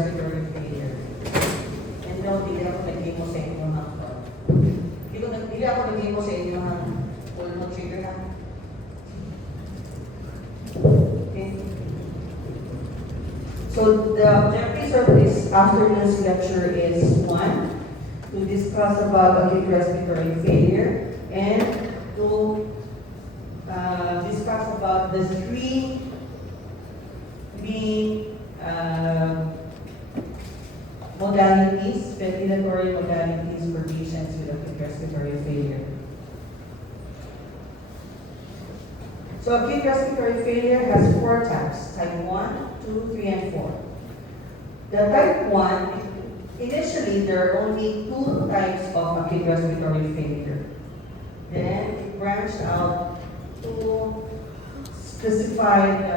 respiratory failure. And no, dili ako nag-imo sa inyo ng dili ako nag-imo sa inyo ng pulmonary trigger na. Okay. So the objectives of this afternoon's lecture is one, to discuss about acute respiratory failure and to discuss about the three main modalities, ventilatory modalities for patients with acute respiratory failure. So acute respiratory failure has four types, type 1, 2, 3, and 4. The type 1, initially there are only two types of acute respiratory failure. Then it branched out to specify the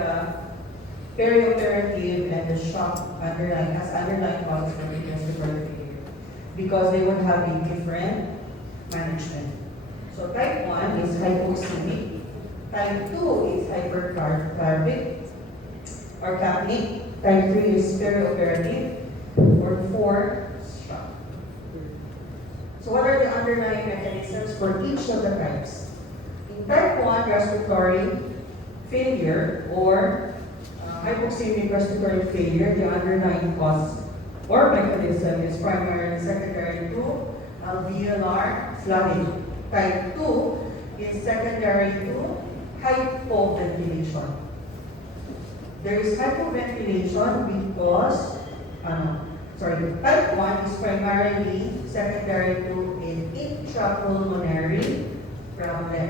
perioperative and the shock underlying causes for acute respiratory failure because they would have a different management. So type 1 is hypoxemic. Type 2 is hypercarbic or capnic. Type 3 is perioperative. Or 4, shock. So what are the underlying mechanisms for each of the types? In type 1 respiratory failure or hypoxemic respiratory failure, the underlying cause or mechanism is primarily secondary to alveolar flooding. Type 2 is secondary to hypoventilation. There is hypoventilation because, type 1 is primarily secondary to an intrapulmonary problem,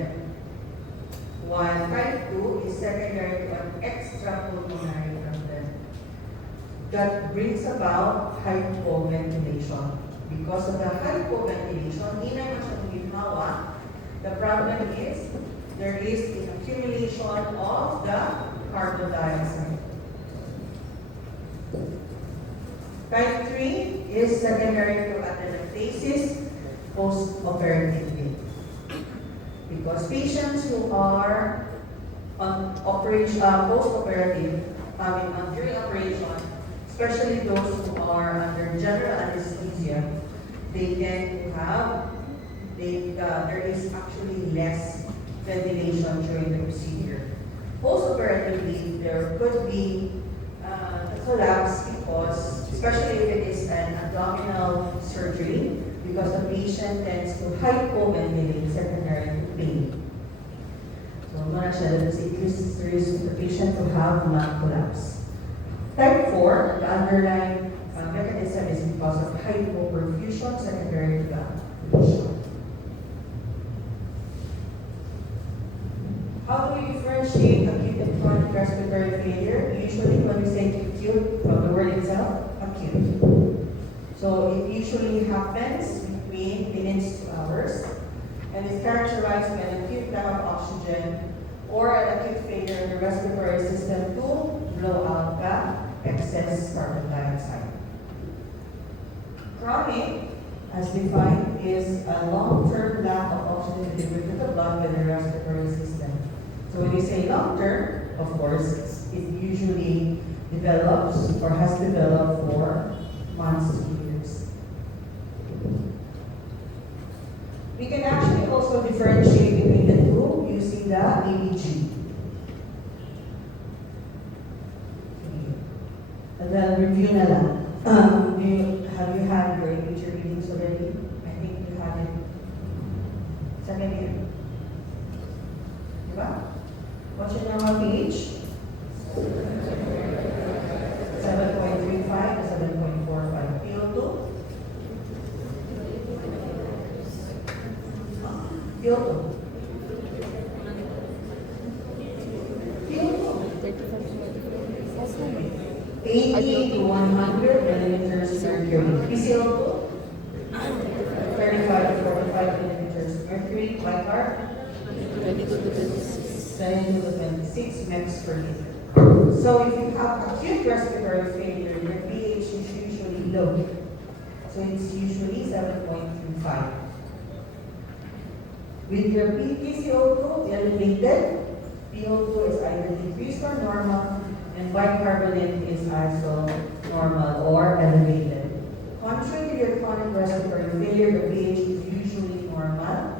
while type 2 is secondary to an extrapulmonary problem. That brings about hypoventilation. Because of the hypoventilation, the problem is there is an accumulation of the carbon dioxide. Type 3 is secondary to atelectasis post-operatively. Because patients who are on operation, post-operative, during operation, especially those who are under general anesthesia, they tend to have, there is actually less ventilation during the procedure. Post-operatively, there could be a collapse because, especially if it is an abdominal surgery, because the patient tends to hypoventilate secondary to pain. So, it increases the risk of the patient to have lung collapse. Type 4, the underlying mechanism is because of hypoperfusion secondary to the shock. How do we differentiate acute and chronic respiratory failure? Usually when we say acute, from the word itself, acute. So it usually happens between minutes to hours and is characterized by an acute lack of oxygen or an acute failure in the respiratory system to blow out the excess carbon dioxide. Chronic, as defined, is a long-term lack of oxygen delivered to the blood by the respiratory system. So when we say long-term, of course, it usually develops or has developed for months to years. We can actually also differentiate between the two using the EEG. And then review na lang. Have you had your EEG readings already? I think you had it. Second year. Diba? What's your normal pH? 7.35 to 7.45. PO2? PO2? PO2? 80 to 100 millimeters mercury. PCO2? 35 to 45 millimeters mercury. Bicarb? 22 to 26 megs per liter. So if you have acute respiratory failure, your pH is usually low. So it's usually 7.35. With your PCO2 elevated, PO2 is either decreased or normal, and bicarbonate is also normal or elevated. Contrary to your chronic respiratory failure, the pH is usually normal.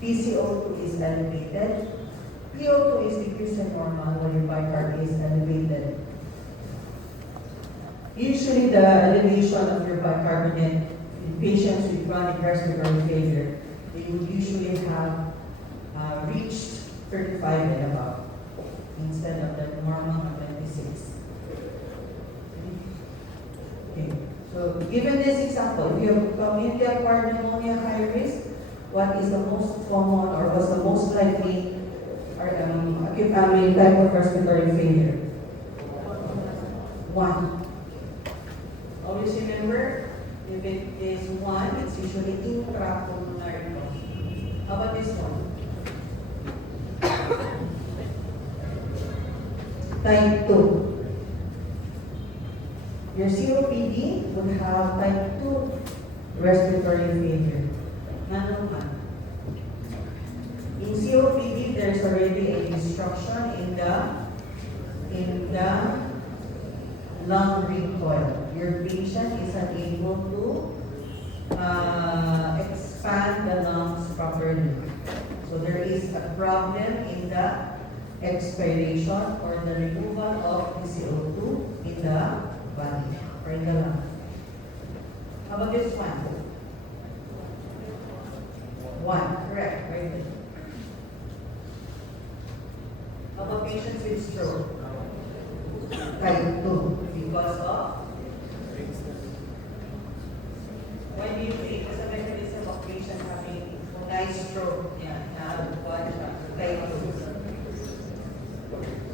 PCO2 is elevated. PO2 is decreased and normal while your bicarb is elevated. Usually the elevation of your bicarbonate in patients with chronic respiratory failure, they would usually have reached 35 and above instead of the normal of 26. Okay. So given this example, if you have community-acquired pneumonia high risk, what is the most common or was the most likely acute type of respiratory failure? 1. Always remember, if it is 1, it's usually intrapulmonary. How about this one? Type 2. Your COPD would have type 2 respiratory failure. None. In COPD, there's already a destruction in the lung recoil. Your patient is unable to expand the lungs properly. So there is a problem in the expiration or the removal of the CO2 in the body or in the lung. How about this one? 1, correct, right there. How about patients with stroke? Type 2, because of? Why do you think there's a mechanism of patients having nice stroke? Yeah, type 2.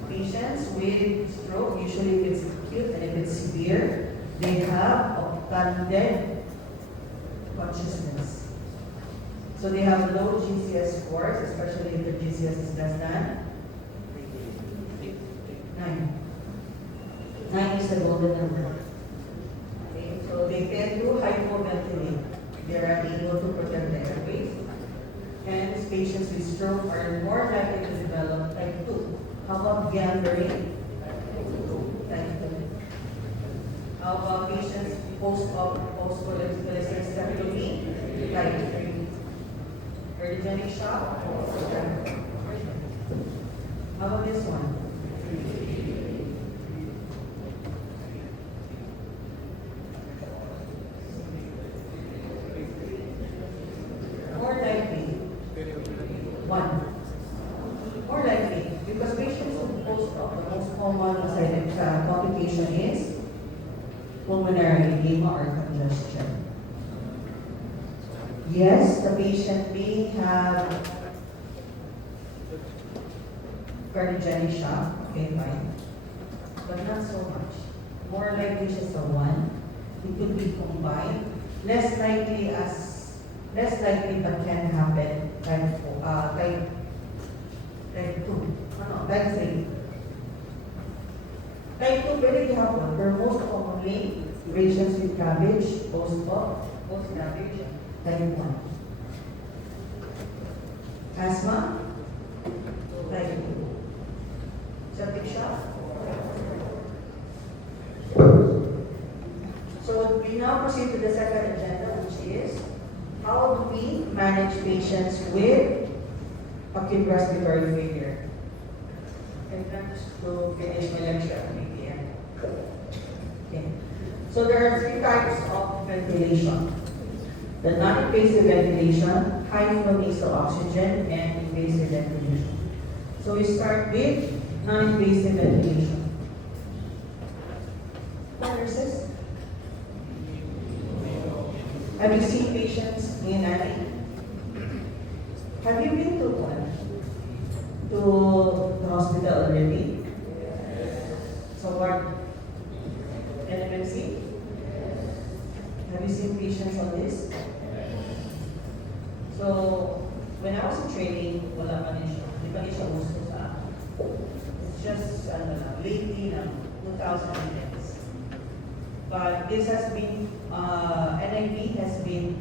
Patients with stroke, usually if it's acute and if it's severe, they have obtunded consciousness. So they have low GCS scores, especially if their GCS is less than 9. 9 is the golden number. Okay, so they tend to hypoventilate. They are unable to protect the airways. Hence, patients with stroke are more likely to develop type 2. How about Guillain-Barré? Type 2. How about patients post-cholesterol staphylococcus? Type 3. Cardiogenic shock? How about this one? More likely. 1. More likely, because patients with post-op, the most common side complication is pulmonary edema or congestion. Yes, the patient may have cardiogenic shock, okay, fine, but not so much. More likely just a 1. It could be combined. Less likely, but can happen type 2. Type 3. Type 2 very happen, but most commonly patients with CABG, post-CABG, type 1. Asthma, type 2. Septic shock. So we now proceed to the second agenda, which is how do we manage patients with acute respiratory failure? And that's to finish my lecture at 3 p.m. Okay. So there are 3 types of ventilation. The non-invasive ventilation, high flow nasal oxygen, and invasive ventilation. So we start with non-invasive ventilation. Nurses? Have you seen patients in Annie? Have you been to one? To the hospital already? So what? LMNC? Have you seen patients on this? So, when I was in training, wala pa rin siya. Di pa rin siya uso sa akin. It's just, lately, 2010s. But this has been, NIV has been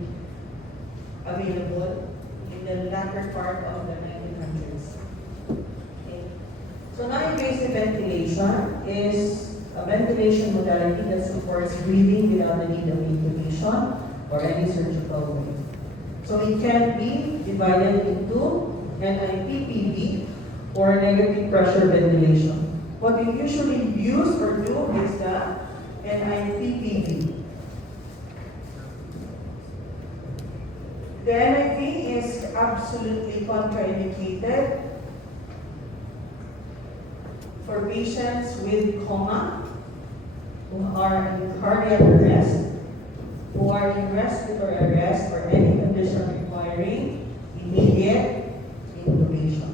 available in the latter part of the 1900s. Okay. So non-invasive ventilation is a ventilation modality that supports breathing without the need of intubation or any surgical way. So it can be divided into NIPPV or negative pressure ventilation. What we usually use or do is the NIPPV. The NIV is absolutely contraindicated for patients with coma, who are in cardiac arrest, who are in respiratory arrest, or any condition requiring immediate intubation.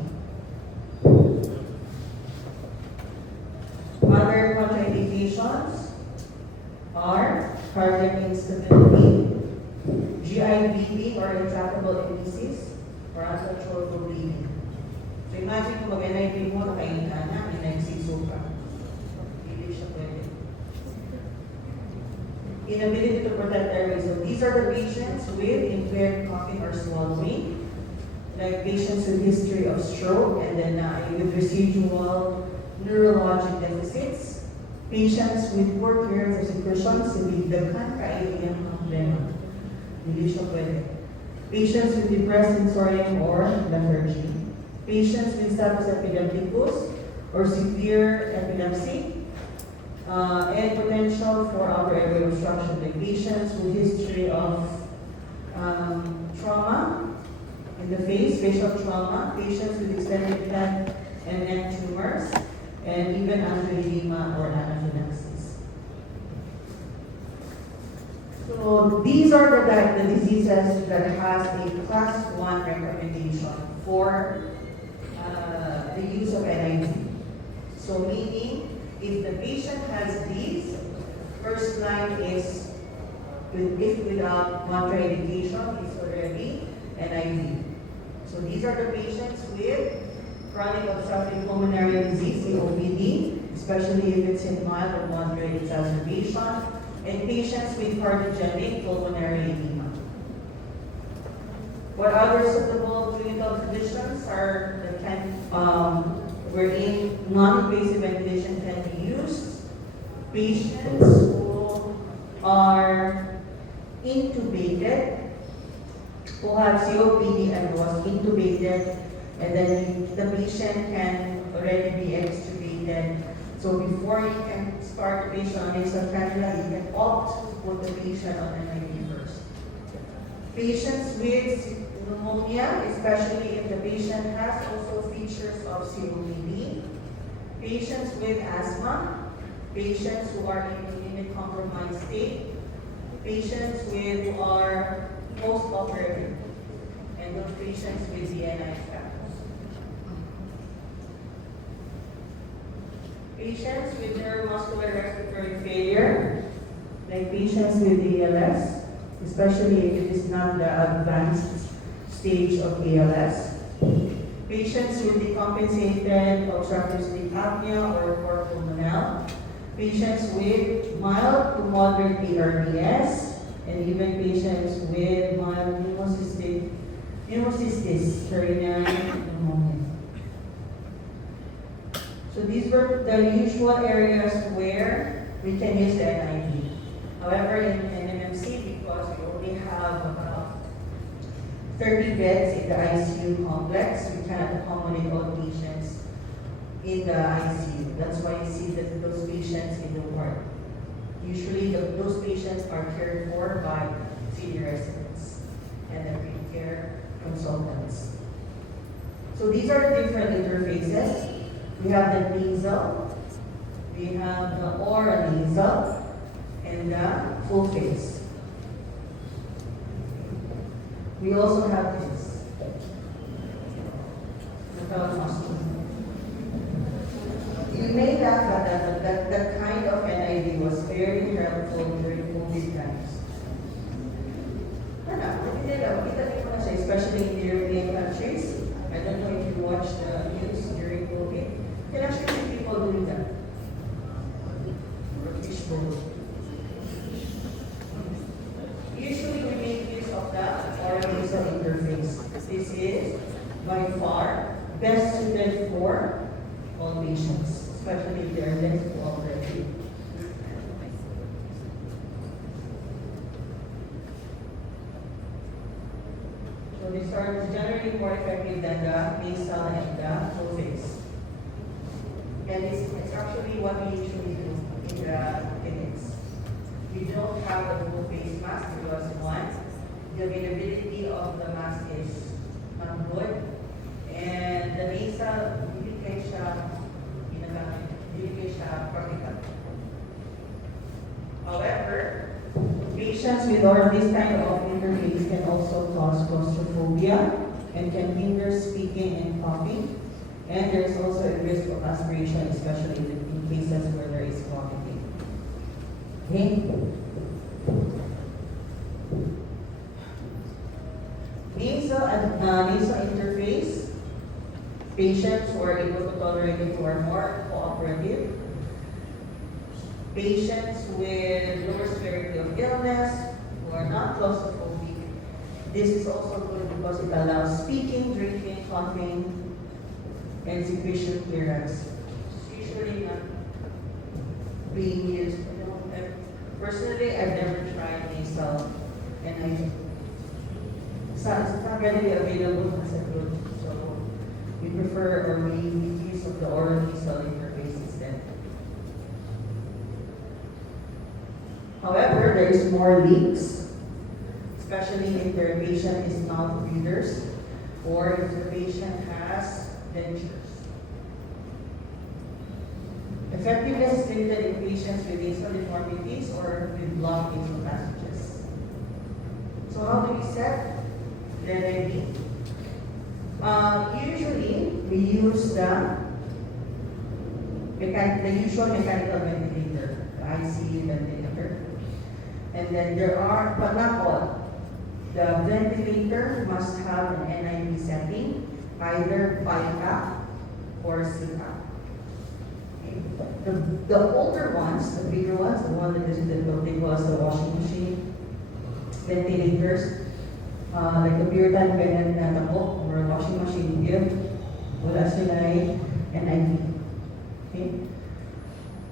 Other contraindications are cardiac instability, GI bleeding or intractable emesis, or uncontrollable bleeding. So imagine kung mag-NIV mo, nakain ka na, NICSO ka. Hindi siya pwede. Inability to protect airways. So these are the patients with impaired coughing or swallowing, like patients with history of stroke and then with residual neurologic deficits, patients with poor clearance of secretions, hindi daghan kayo yung problema. Hindi siya pwede. Patients with depressed sensorium or lethargy. Patients with status epilepticus or severe epilepsy, and potential for upper airway obstruction, like patients with history of trauma in the face, facial trauma, patients with extended neck and neck tumors, and even angioedema or anaphylaxis. So these are the diseases that has a class 1 recommendation for the use of NIV. So meaning, if the patient has these, first line is, if without contraindication, is already NIV. So these are the patients with chronic obstructive pulmonary disease, COPD, especially if it's in mild or moderate exacerbation, and patients with cardiogenic pulmonary edema. What other suitable clinical conditions are that wherein non-invasive ventilation can be used? Patients who are intubated, who have COPD and was intubated, and then the patient can already be extubated. So before you can start the patient on nasal cannula, you can opt to put the patient on NIV first. Patients with pneumonia, especially if the patient has also features of COPD. Patients with asthma, patients who are in immunocompromised state, patients who are post-operative, and those patients with DNI status. Patients with neuromuscular respiratory failure, like patients with ALS, especially if it is not the advanced stage of ALS. Patients with decompensated obstructive sleep apnea or cor pulmonale. Patients with mild to moderate ARDS, and even patients with mild pneumocystis urinary pneumonia. So these were the usual areas where we can use the NIV. However, in NMMC, because we only have about 30 beds in the ICU complex, we cannot accommodate all patients in the ICU. That's why you see that those patients in the ward. Usually those patients are cared for by senior residents and the pre-care consultants. So these are the different interfaces. We have the nasal, we have the oral nasal, and the full face. We also have this, the nostril. You may laugh at that kind of NIV was very helpful during COVID times. Especially in European countries. I don't know if you watched the news during COVID. You can actually see people doing that. Fishbowl. Usually we make use of the oral nasal interface. This is by far best suited for all patients, especially if they are less cooperative. these are generally more effective than the nasal and the full face. And it's actually what we usually do in the clinics. We don't have a full face mask because one, the availability of the mask is not good. And the nasal, hindi kayo siya practical. However, patients with this kind of interface can also cause claustrophobia and can hinder speaking and coughing. And there's also a risk of aspiration, especially in cases where there is vomiting. Okay? Nasal interface, patients who are able to tolerate it who are more cooperative. Patients with lower severity of illness who are not claustrophobic. This is also good because it allows speaking, drinking, coughing, and secretion clearance. It's usually not being used. Personally, I've never tried nasal, and it's not readily available as a good. So we prefer or we make use of the oral nasal interface instead. However, there is more leaks, especially if their patient is mouth breathers or if the patient has dentures. Effectiveness is limited in patients with nasal deformities or with blocked nasal passages. So how do we set the NIV? Usually, we use the usual mechanical ventilator, the IC ventilator. And then there are, but not all. The ventilator must have an NIV setting, either BiPAP or CPAP. The older ones, the bigger ones, the one that is in the building was the washing machine ventilators, like the beer tan ganyan na tabo or washing machine give, wala sila NIV. Okay?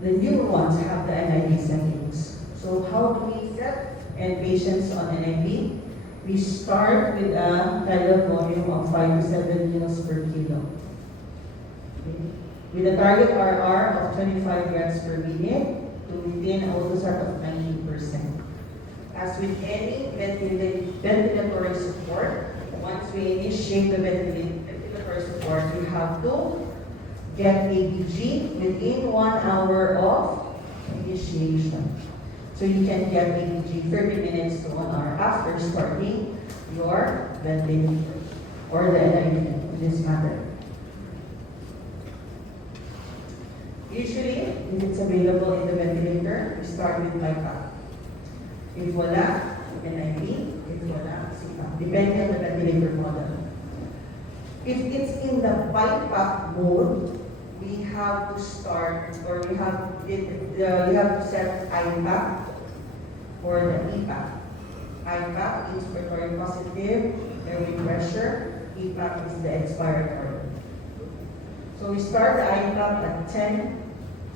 The newer ones have the NIV settings. So how do we set and patients on NIV? We start with a tidal volume of 5 to 7 mL per kilo. Okay. With a target RR of 25 grams per minute to maintain a autosat of 90%. As with any ventilatory support, once we initiate the ventilatory support, we have to get ABG within 1 hour of initiation. So you can get ABG 30 minutes to 1 hour after starting your ventilator or the NIV in this matter. Usually, if it's available in the ventilator, we start with BiPAP. If wala, NIV. If wala, CPAP. Depending on the ventilator model. If it's in the BiPAP mode, we have to start, or you have to set IPAP or the EPAP. IPAP is inspiratory positive airway pressure. EPAP is the expiratory. So we start the IPAP at 10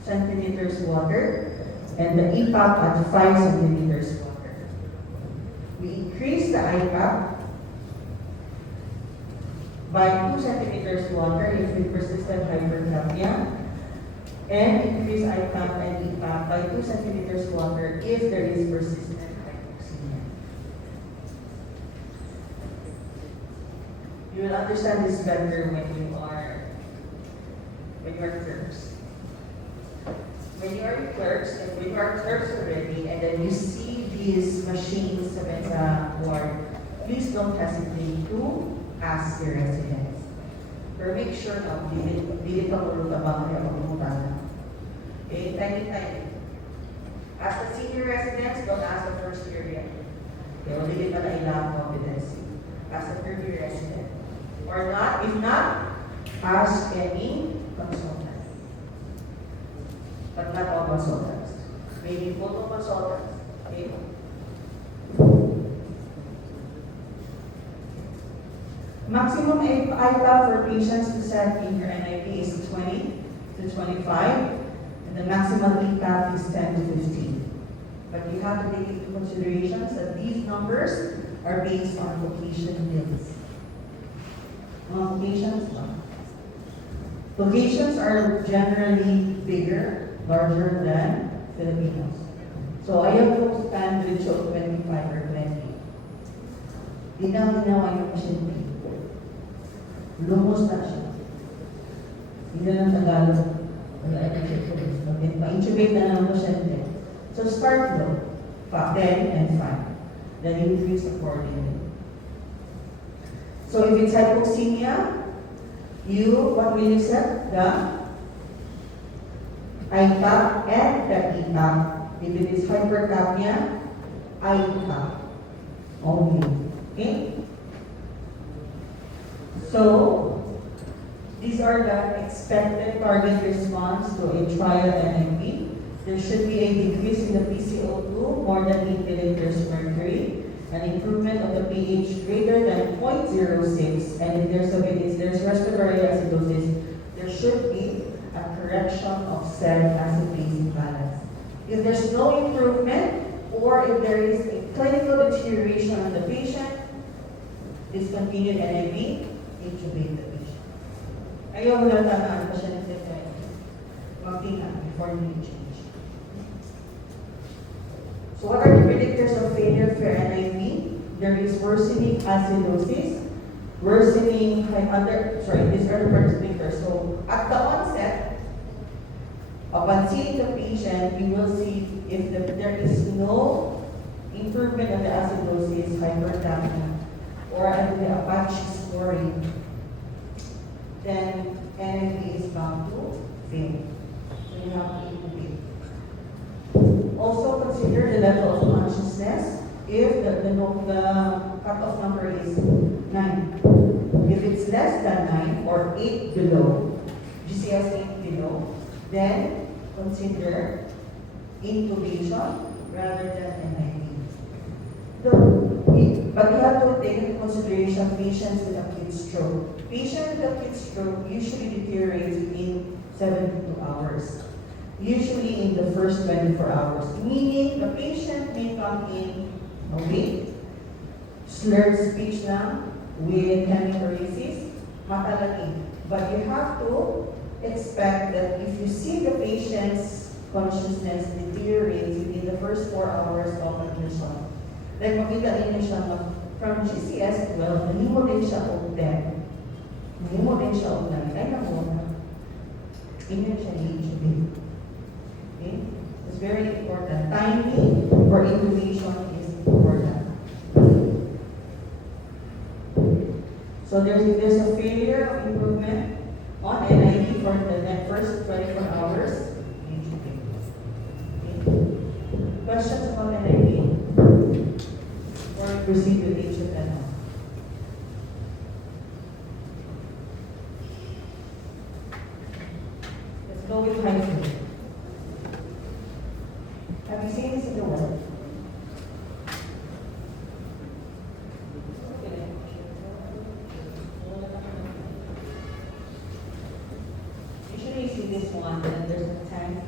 centimeters water and the EPAP at 5 centimeters water. We increase the IPAP by 2 centimeters water if with persistent hypercapnia, and increase IPAP and EPAP by 2 centimeters water if there is persistent hypoxemia. You will understand this better when you are clerks. When you are clerks, and when you are clerks already, and then you see these machines sa ward, please don't hesitate to ask your residents. Or make sure na dili ka puro tabang kaya pagpunta. Okay, time. As the senior residents, don't ask the first year yet. Okay, dili pa na ilang competency. Ask the third year resident. Or not, if not, ask any consultant. But not all consultants. Maybe photo consultants. Okay? Maximum IPAP for patients to set in your NIV is 20 to 25, and the maximum EPAP is 10 to 15. But you have to take into consideration that these numbers are based on location bills. Locations. Locations are generally bigger, larger than Filipinos. So ayaw ko stand with show 25 or 20. Ginawa yung pasyente. Lumos na siya. Hindi na ng Tagalog. Pa-intubate na ng pasyente. So start low, 10 and 5. Then increase accordingly. So if it's hypoxemia, what will you set? The ITAP and the ETAP. If it is hypercapnia, ITAP only. Okay? So, these are the expected target response to a trial NIP. There should be a decrease in the PCO2 more than 8 milliliters mercury, an improvement of the pH greater than 0.06, and if there's respiratory acidosis, there should be a correction of said acid-base imbalance. If there's no improvement, or if there is a clinical deterioration on the patient, discontinue NIV, intubate the patient. Ayaw mo lang tamaan pa siya ng second. Magtingan before you change. So what are the predictors of failure for NIV? There is worsening acidosis, worsening these are the predictors. So at the onset, upon seeing the patient, we will see if there is no improvement of the acidosis, hypercapnia, or the Apache scoring, then NIV is bound to fail. So you have to intubate. Also consider the level of consciousness. If the cutoff number is 9, if it's less than 9 or 8 below, GCS 8 below, then consider intubation rather than NIV. But you have to take into consideration patients with acute stroke. Patients with acute stroke usually deteriorates within 72 hours. Usually in the first 24 hours. Meaning, the patient may come in awake, slurred speech lang, with hemiparesis, matalagin. But you have to expect that if you see the patient's consciousness deteriorates within the first 4 hours of admission, like makita din siya from GCS 12, nahimo din siya og 10. Nahimo din siya og 9. Ay na muna. Inyo siya i-intubate. Okay? It's very important. Timing for intubation is important. So if there's a failure of improvement on NIV for the first 24 hours, intubate. Okay? Questions about NIV? Or proceed with HFNO? Let's go with high flow. Have you seen this in the world? Usually you see this one, and there's a tank.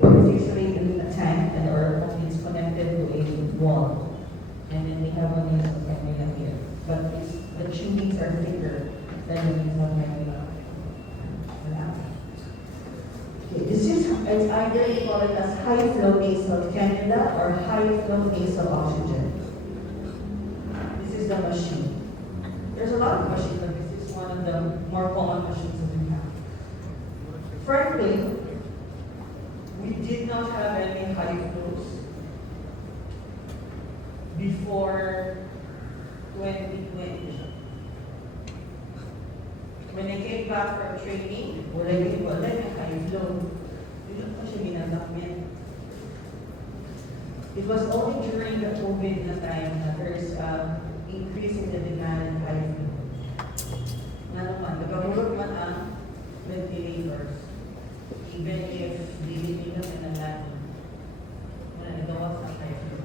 It's usually in a tank, or it's connected to a wall. And then we have one nasal cannula here. But the tubings are thicker than the nasal cannula. Okay, it's either you call it as high flow nasal cannula or high flow nasal oxygen. This is the machine. There's a lot of machines, but this is one of the more common machines that we have. Frankly, we did not have any high flows before 2020. When I came back from training, wala yung high flow. Dito pa siya ginagamin. It was only during the COVID na time na there's increase in the demand in high flow. Nga naman, nagkabulog man ang ventilators. Even if hindi na pinalatin, wala nagawa sa high flow.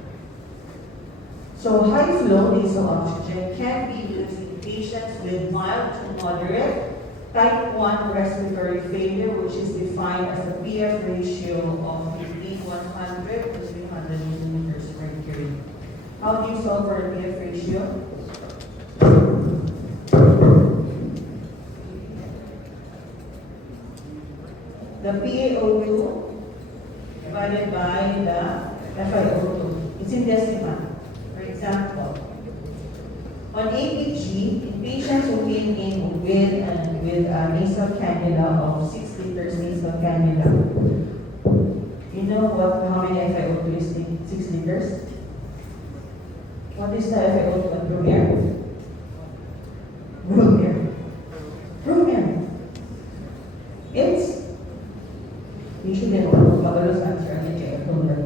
So high flow nasal oxygen can be used in patients with mild to moderate type 1 respiratory failure, which is defined as a PF ratio of between 100 to 300 milliliters mercury. How do you solve for the PF ratio? the PaO2 divided by the FiO2. It's in decimal. For example, on ABG, in patients who came in with a nasal cannula of 6 liters nasal cannula, you know how many FiO2 is in 6 liters? What is the FiO2 at room air? Room air. Room air. It's usually magalos answer ang check at 21.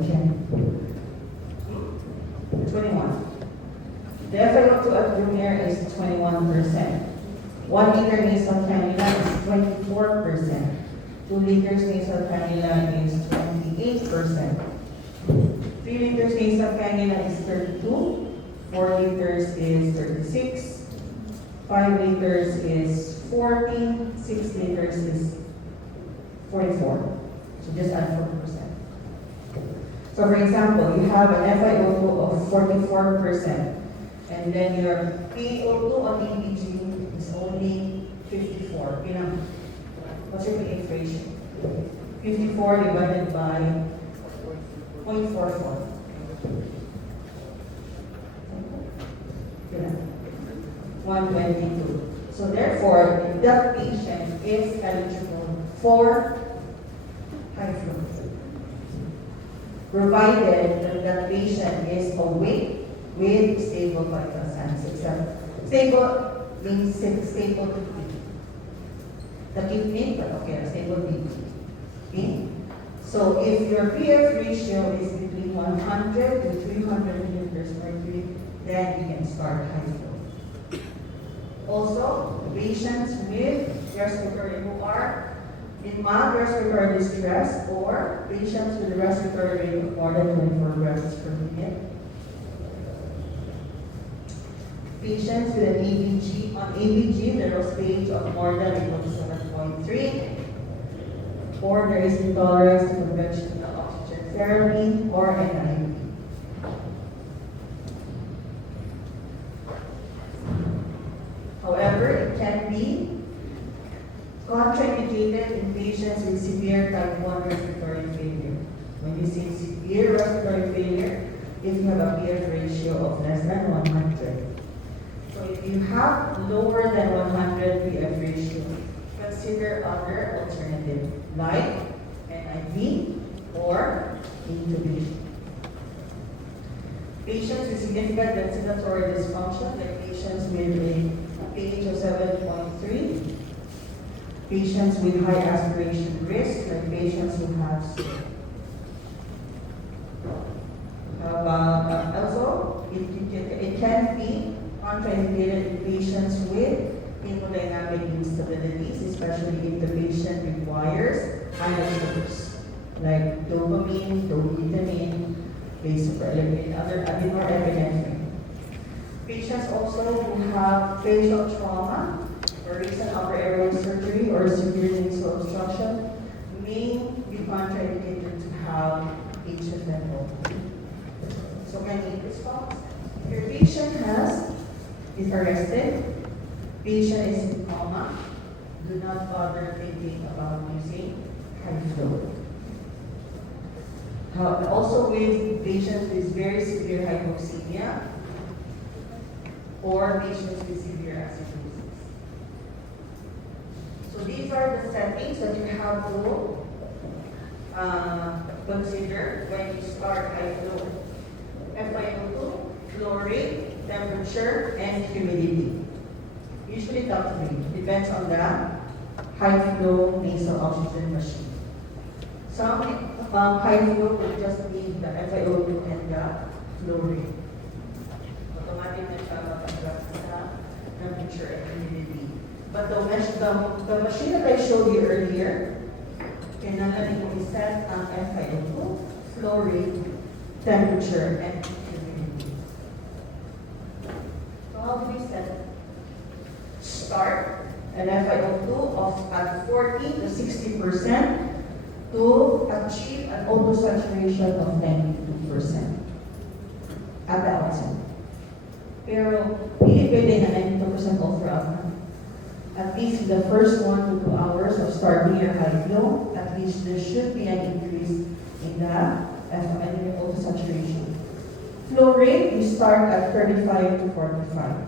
The FiO2 at room air is 21%. 1 liter nasal cannula is 24%. 2 liters nasal cannula is 28%. 3 liters nasal cannula is 32. 4 liters is 36. 5 liters is 40. 6 liters is 44. So just add 40%. So for example, you have an FiO2 of 44%. And then your PaO2 on ABG is only 54. What's your pH ratio? 54 divided by 0.44. 122. So therefore, that patient is eligible for high flow, provided that that patient is awake with stable vital signs. Except stable means stable to keep. The kidney, but okay, stable BP. Okay? So if your PF ratio is between 100 to 300 milliliters mercury, then you can start high flow. Also, patients with respiratory who are in mild respiratory distress or patients with a respiratory rate of more than 24 breaths per minute. Patients with an ABG, on ABG, there was stage of more than equal to 7.3, or there is intolerance to conventional oxygen therapy or NIV. However, it can be contraindicated in patients with severe type 1 respiratory failure. When you say severe respiratory failure, if you have a PF ratio of less than 100. So if you have lower than 100 PF ratio, consider other alternative like NIV or intubation. Patients with significant ventilatory dysfunction, like patients with a pH of 7.3, patients with high aspiration risk, like patients who have stroke. Also, it can be contraindicated in patients with hemodynamic instabilities, especially if the patient requires inhalers like dopamine, dobutamine, vasopressin, other norepinephrine. Patients also who have facial trauma or recent upper airway surgery or severe nasal obstruction may be contraindicated to have HFNO. So can you response? If your patient is arrested, patient is in coma, do not bother thinking about using high flow. Also with patients with very severe hypoxemia or patients with severe acidosis. So these are the settings that you have to consider when you start high flow. FiO2, flow rate, temperature, and humidity. Usually top 3. Depends on the high flow nasal oxygen machine. Some high flow will just need the FiO2 and the flow rate. Automatic na siya mag-adjust sa temperature and humidity. But the machine that I showed you earlier, kailangan mo i-set ang FiO2, flow rate, temperature, and humidity. So how do we set it? Start an FiO2 of at 40 to 60% to achieve an auto-saturation of 92% at the outset. Pero, hindi pwede na 92% all throughout. at least in the first 1 to 2 hours of starting your high flow, at least there should be an increase in the auto saturation. Flow rate, you start at 35 to 45.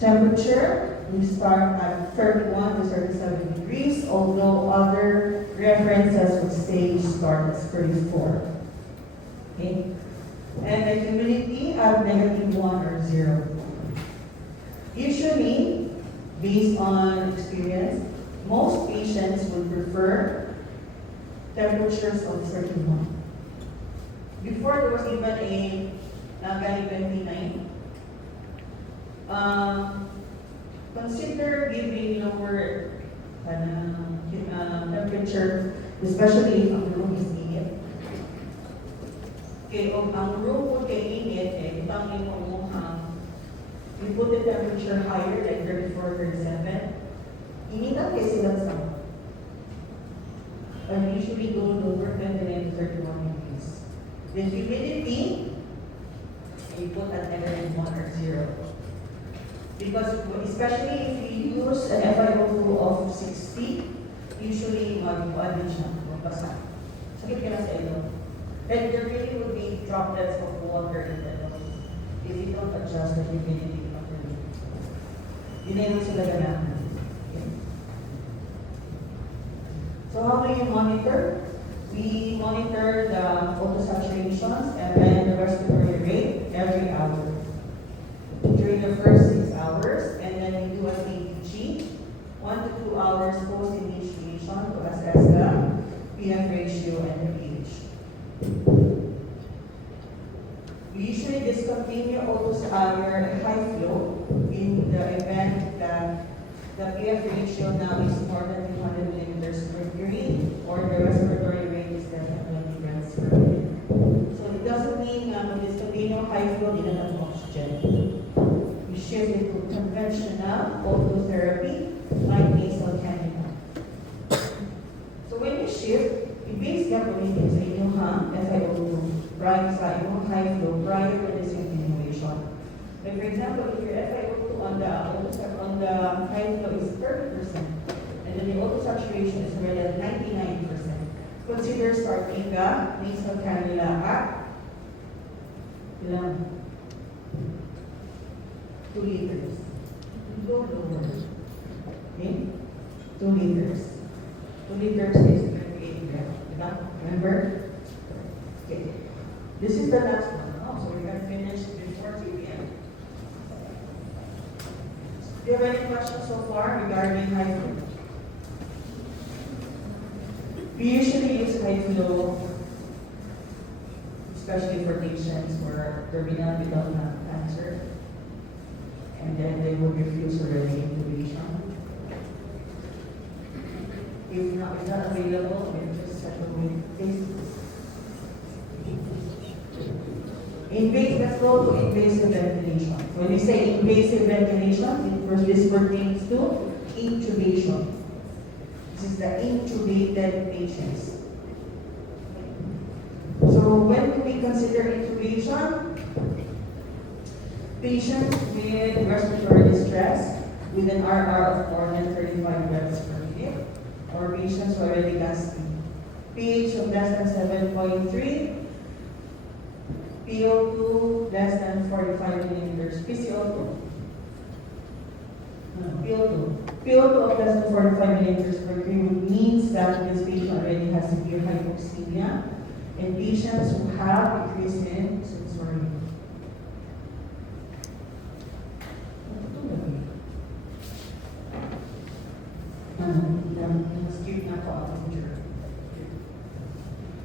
Temperature, we start at 31 to 37 degrees, although other references would say you start at 34. Okay? And the humidity at -1 or 0. Usually, based on experience, most patients would prefer temperatures of 31. Before there was even a Nagali 29. Consider giving lower temperature, especially if ang room is init. Okay, ang room po kay init, itang yung you put the temperature higher, like 34, 37. Initan kayo sila sa. And usually go lower than 29 to 31 degrees. The humidity, you put at either 1 or 0. Because especially if you use an FiO2 of 60, usually mag-ano siya, magbasa. Sakit ka na sa ilo. Then there really would be droplets of water in the nose if you don't adjust the humidity properly. Yun na yung sila ganahan. Okay. So how do you monitor? We monitor the auto saturations and then the respiratory rate every hour. During the first 6 hours, and then we do a KPG, 1 to 2 hours post-initiation to assess the PF ratio and the pH. We usually discontinue auto your high flow in the event that the PF ratio now is more than 200 millimeters per mercury, or the respiratory rate is less than 20 grams per minute. So it doesn't mean discontinue high flow, didn't have oxygen. We shift it to conventional phototherapy like nasal cannula. So when you shift, you base gaponitin sa inyong FiO2 prior sa inyong high flow prior to discontinuation. Like for example, if your FiO2 on the high flow is 30%, and then the auto saturation is already at 99%, consider starting the nasal cannula at ilang? 2 liters. Go lower. Okay? 2 liters. 2 liters is 28 grams. Remember? Okay. This is the last one. Oh, so we're going to finish before 3 p.m. Do you have any questions so far regarding high flow? We usually use high flow, especially for patients who are terminal without cancer. And then they would refuse already intubation. If not available, we just settle with cases. Let's go to invasive ventilation. When we say invasive ventilation, this pertains to intubation. This is the intubated patients. So when do we consider intubation? Patients with respiratory distress with an RR of more than 35 breaths per minute, or patients who are already gasping. pH of less than 7.3, PO2 less than 45 millimeters, PCO2. PO2 of less than 45 millimeters per mercury means that this patient already has severe hypoxemia, and patients who have increase in sensory.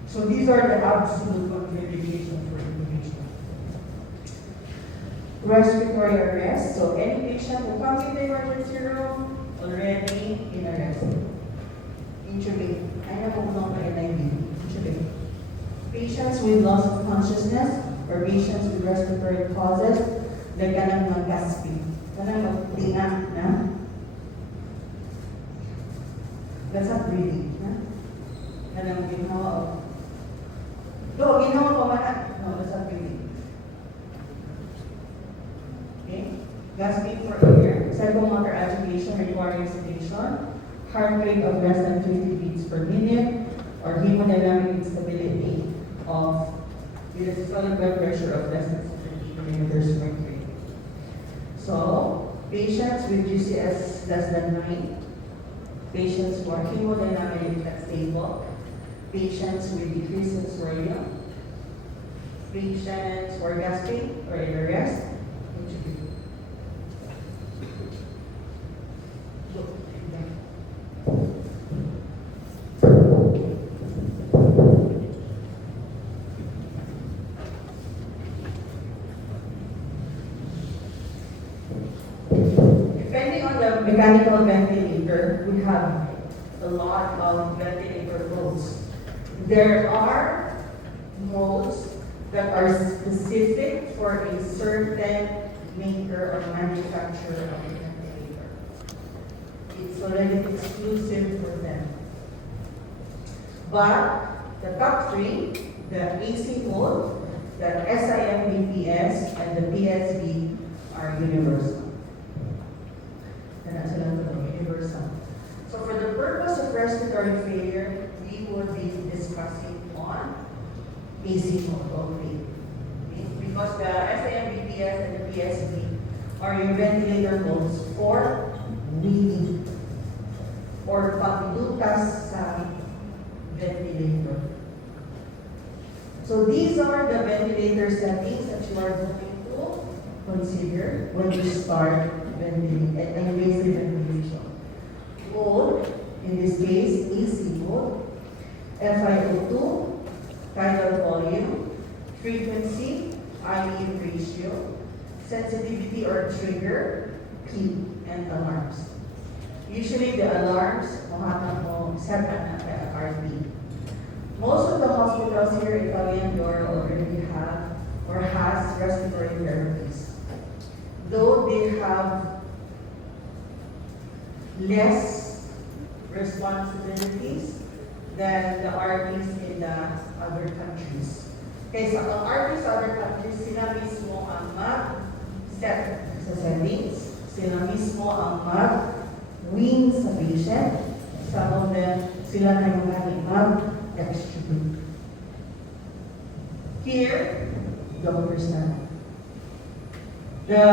So these are the absolute contraindications for intubation. Respiratory arrest. So any patient who comes in the emergency room already in arrest. Intubate. I have a NIV. Intubate. Patients with loss of consciousness or patients with respiratory causes, like kanang mag-gasping. Kanang magtinga na. That's not breathing. Kanang ginawa ginawa pa man. No, that's not breathing. Okay? Gasping for air. psychomotor agitation requiring sedation, heart rate of less than 50 beats per minute, or hemodynamic instability of with a systolic blood pressure of less than 70 millimeters mercury. So, patients with GCS less than 9, patients who are hemodynamic and stable, patients with decreased sensorium, patients who are gasping or in arrest, depending on the mechanical ventilator, we have a lot of ventilator modes. There are modes that are specific for a certain maker or manufacturer of a ventilator. It's already exclusive for them. But the top three, the AC mode, the SIM-BPS, and the PSB are universal. Universal. So for the purpose of respiratory failure, we will be discussing on AC mode only. Because the SIM-BPS and the PSB are your ventilator modes for weaning or paglutas sa ventilator. So these are the ventilator settings that you are going to consider when you start ventilating and invasive ventilation. Mode, in this case, AC mode, FiO2, tidal volume, frequency, IE ratio, sensitivity or trigger, P, and alarms. Usually the alarms, set at RP. Most of the hospitals here in Italian Door already have or has respiratory therapies. Though they have less responsibilities than the RPs in the other countries. Okay, so ang RPs sa other countries, sila mismo ang mag-set sa settings, sila mismo ang mag-wing sa patient, some of them, sila na yung mag-extubate. Here, doctors na. The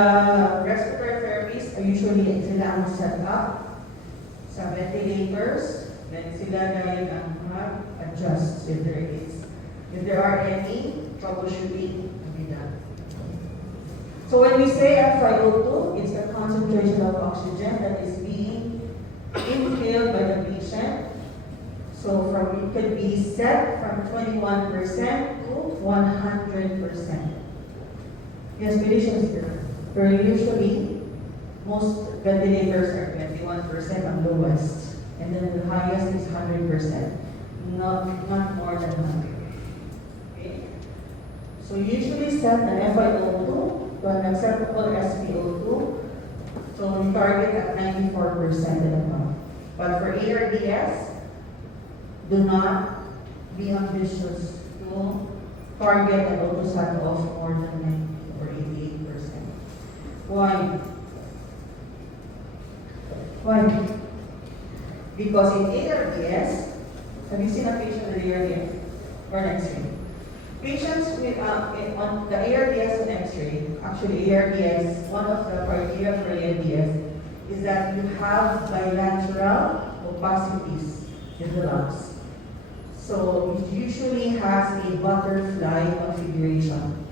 respiratory therapies are usually sila ang set up sa ventilators, then sila na rin ang mag-adjust if there are any troubleshooting to be done. So when we say FiO2, it's the concentration of oxygen that is being inhaled by the patient. So it could be set from 21% to 100%. Yes, variation is different. But usually, most ventilators are 21% on lowest, and then the highest is 100%, not more than 100. Okay? So usually set an FiO2 to an acceptable SpO2. So we target at 94% and above. But for ARDS, do not be ambitious to target an O2 sat of more than 90 or 88%. Why? Why? Because in ARDS, have you seen a patient with ARDS or an X-ray? Patients with on the ARDS and X-ray, actually ARDS, one of the criteria for ARDS is that you have bilateral opacities in the lungs. So it usually has a butterfly configuration.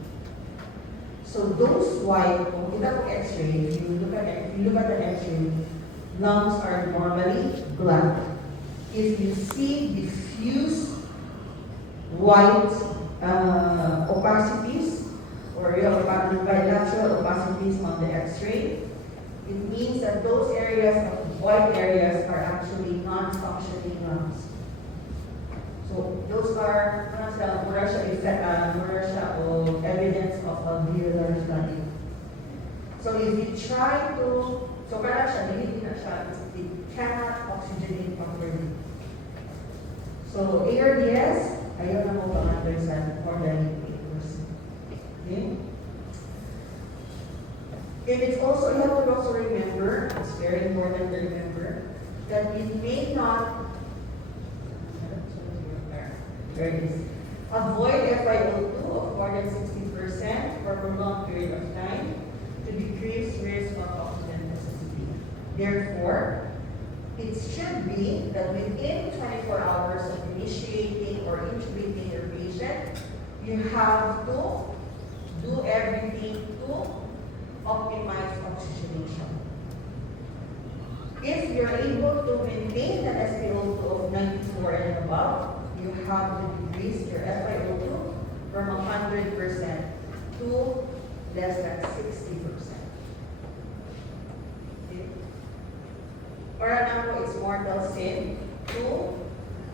So those white, without X-ray, if you look at the X-ray, lungs are normally black. If you see diffuse white opacities or bilateral opacities on the X-ray, it means that those areas of white areas are actually non-functioning lungs. So those are evidence of alveolar flooding. So if you try to, it cannot oxygenate properly. So ARDS, ayaw na mo pang-understand more than 8%. Okay? And it's also, you have to also remember, it's very important to remember, that it may not, there it is, avoid FiO2 of more than 60% for a prolonged period of time to decrease risk of oxygen toxicity. Therefore, it should be that within 24 hours of initiating or intubating your patient, you have to do everything to optimize oxygenation. If you're able to maintain an SpO2 of 94 and above, you have to decrease your FiO2 from 100% to less than 60%. Okay? For example, it's mortal sin to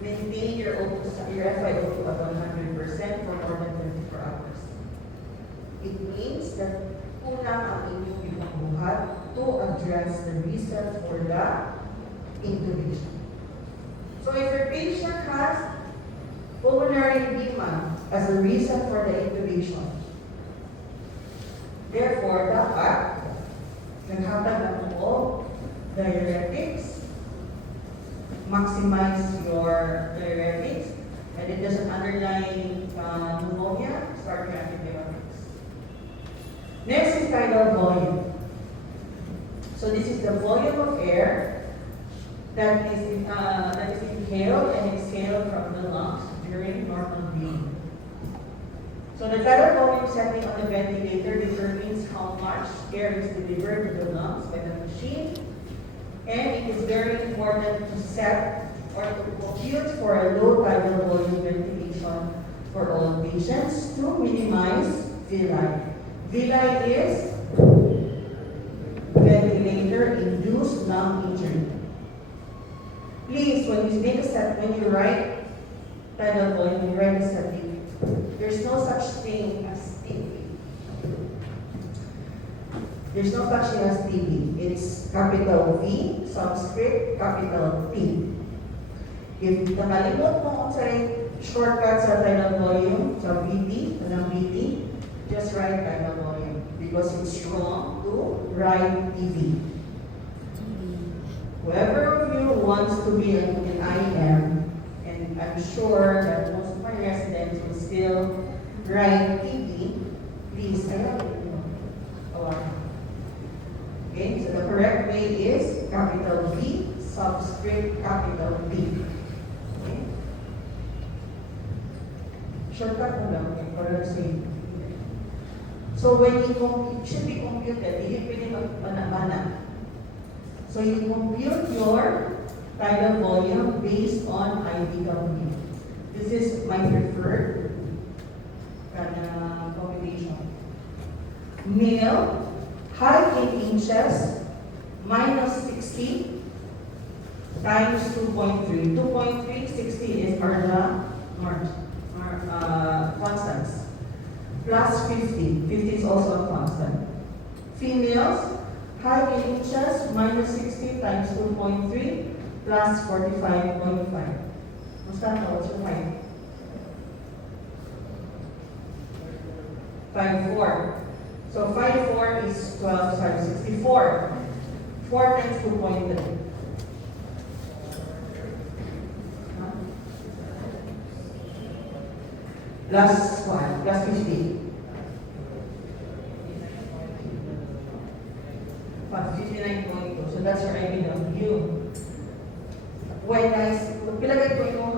maintain your FiO2 at 100% for more than 24 hours. It means that kulang ang inyong binubuhat to address the reason for the intubation. So if your patient has pulmonary edema as a reason for the intubation, therefore, dapat naghatag ng po diuretics, maximize your diuretics, and if there's an underlying pneumonia, start your antibiotics. Next is tidal volume. So this is the volume of air that is inhaled and exhaled from the lungs during normal breathing. So the tidal volume setting on the ventilator determines how much air is delivered to the lungs by the machine, and it is very important to set or to compute for a low tidal volume ventilation for all patients to minimize villi. Villi is ventilator-induced lung injury. Please, when you write tidal volume, you write a setting. There's no such thing as TB. There's no such thing as TB. It's capital V, subscript, capital T. If nakalimot mo kung sa'y shortcut sa tidal volume, sa VT, just write tidal volume because it's wrong to write TB. Whoever of you wants to be an IM, and I'm sure that most of my residents will still write TB, please, okay, so the correct way is capital V, subscript, capital T. Okay? Shortcut mo lang, para same. So when it should be computed, hindi pwede mag-mana. So you compute your tidal volume based on IDW. This is my preferred computation. Male, height in inches, minus 60 times 2.3. 2.3, 60 is are the constants. Plus 50. 50 is also a constant. Females, height in inches, minus 60 times 2.3 plus 45.5. What's that? What's your height? 5'4". So 5'4" is 64. 4 times 2.3. Plus 1, plus 50. 59.2. So that's your IBW. Well guys, kung pilagay ko yung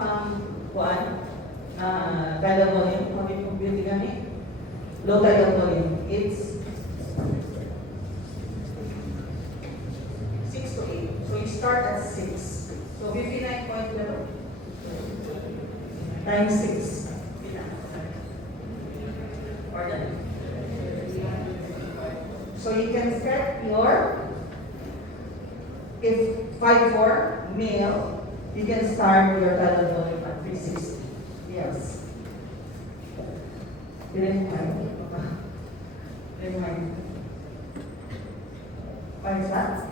tidal volume, kung yung computing gani, low tidal volume, it's 6 to 8. So you start at 6. So 59.2 times 6. Or that. So you can set your, if 5'4", male, you can start your tidal volume at 360. Yes. Didn't mind. Didn't mind. 5 is that?